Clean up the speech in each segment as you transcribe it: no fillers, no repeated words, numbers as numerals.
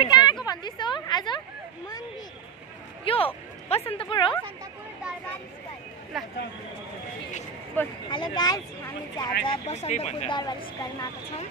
तिमी कहाँको भन्दैछौ आज? यो बसन्तपुर हो? ल बोल। हेलो गाइस, हामी चाहिँ आज बसन्तपुर दरबार स्क्वायरमा आएको छौँ।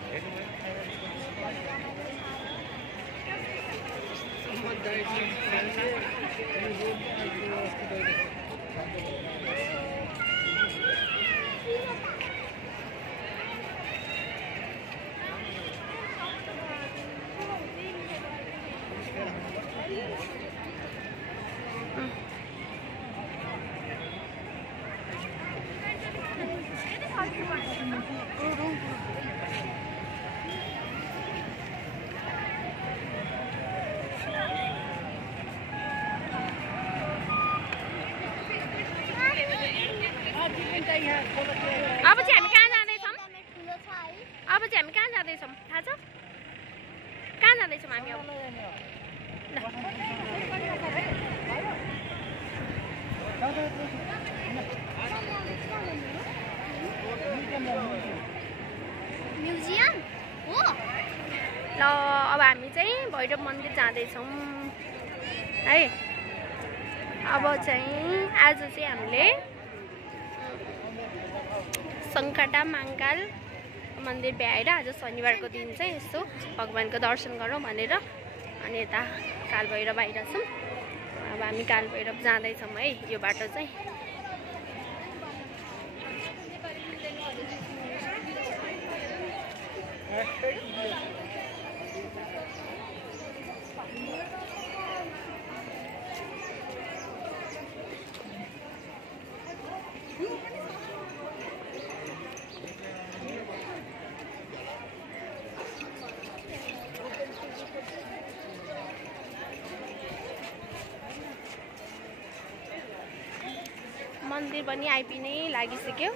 अब चाहिँ हामी कहाँ जाँदैछौँ? अब चाहिँ हामी कहाँ जाँदैछौँ थाहा छ? कहाँ जाँदैछौँ हामी अब? म्युजियम हो। ल अब हामी चाहिँ भैरव मन्दिर जाँदैछौँ है। अब चाहिँ आज चाहिँ हामीले सङ्कटा महाकाल मन्दिर भ्याएर आज शनिबारको दिन चाहिँ यसो भगवानको दर्शन गरौँ भनेर अनि यता कालभैरव आइरहेछौँ। अब हामी कालभैरव जाँदैछौँ है यो बाटो चाहिँ। मन्दिर पनि आइपिनै लागिसक्यो।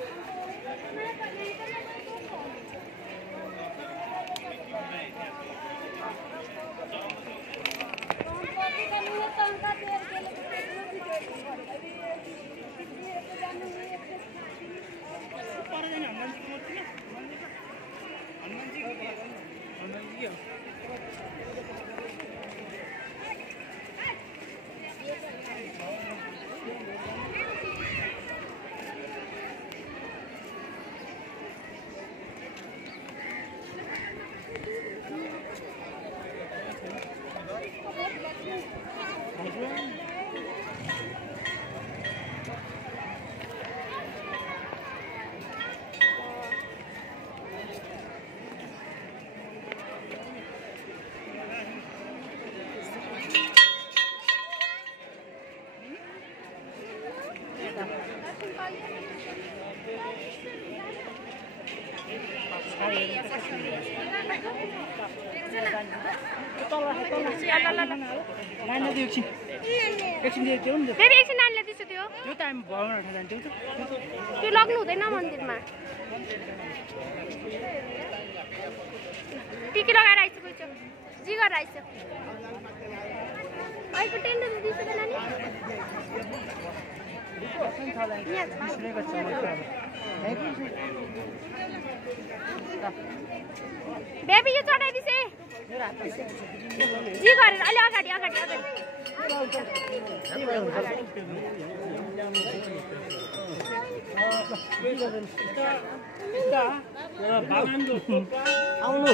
फेरि एकछिन नानीलाई दिन्छु त्यो लग्नु हुँदैन मन्दिरमा। टिकी लगाएर आइसक्यो जी गरेर आइसक्यो। अहिलेको टेन्डर दिन्छु त नानी। बेबी यो चढाइदिसे जी गरेर अलि अगाडि अगाडि अगाडि आउनु